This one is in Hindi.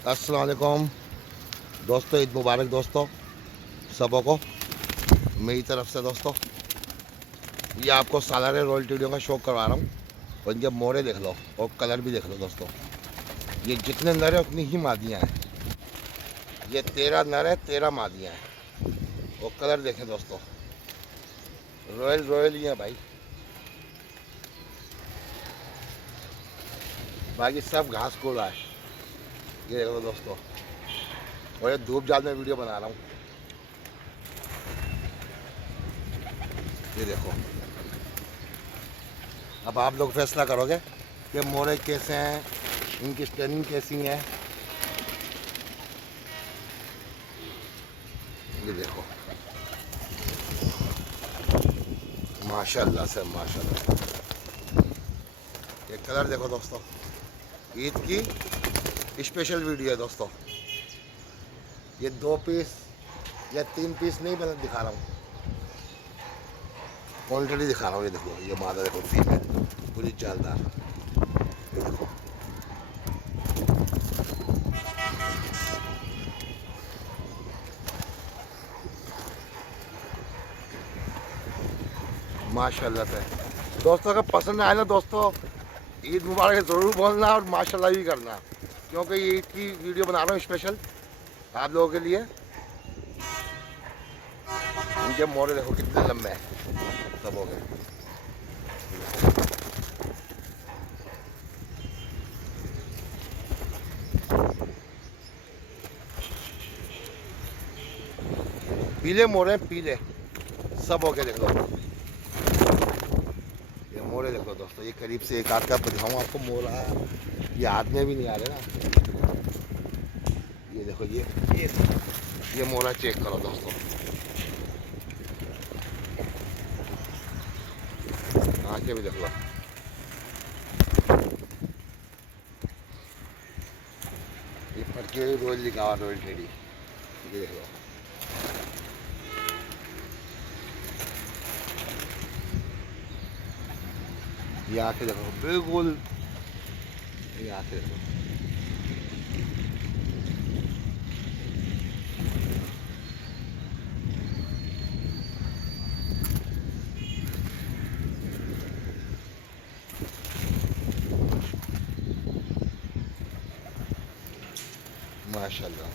अस्सलाम वालेकुम दोस्तों, ईद मुबारक दोस्तों सबों को मेरी तरफ से। दोस्तों ये आपको सालारे रॉयल टीडियो का शो करवा रहा हूँ और इनके मोड़े देख लो और कलर भी देख लो दोस्तों। ये जितने नर हैं उतनी ही मादियाँ हैं। ये 13 नर है, 13 मादियाँ हैं और कलर देखें दोस्तों, रॉयल रॉयल ही है भाई। बाकी सब घास को रहा है, ये देख लो दोस्तों। और ये धूप जाल में वीडियो बना रहा हूँ, ये देखो। अब आप लोग फैसला करोगे कि मोरे कैसे हैं, इनकी स्टैंडिंग कैसी है। ये देखो माशाल्लाह से माशाल्लाह। ये कलर देखो दोस्तों, ईद की स्पेशल वीडियो है दोस्तों। ये 2 पीस या 3 पीस नहीं मैं दिखा रहा हूँ, क्वान्टिटी दिखा रहा हूँ। ये देखो, ये मादा देखो, फीमेल पूरी चालदार। ये देखो माशाल्लाह से दोस्तों। अगर पसंद आए ना दोस्तों, ईद मुबारक ज़रूर बोलना और माशाल्लाह भी करना, क्योंकि ये ईद की वीडियो बना रहा हूँ स्पेशल आप लोगों के लिए। इनके मोरे देखो कितने लंबे हैं सब हो गए। पीले मोरे पीले सब हो गए, देख लो। ये मोरे देखो दोस्तों, ये करीब से एक हाथ का दिखाऊँ आपको मोरा, ये हाथ में भी नहीं आ रहे ना। ये देखो, ये मोरा चेक करो दोस्तों, आंखें भी देख लो। ये फटके रोज लिखा हुआ रॉयल टेडी, ये देख लो। ये आंखें देखो बिल्कुल, ये आंखें देखो। माशाल्लाह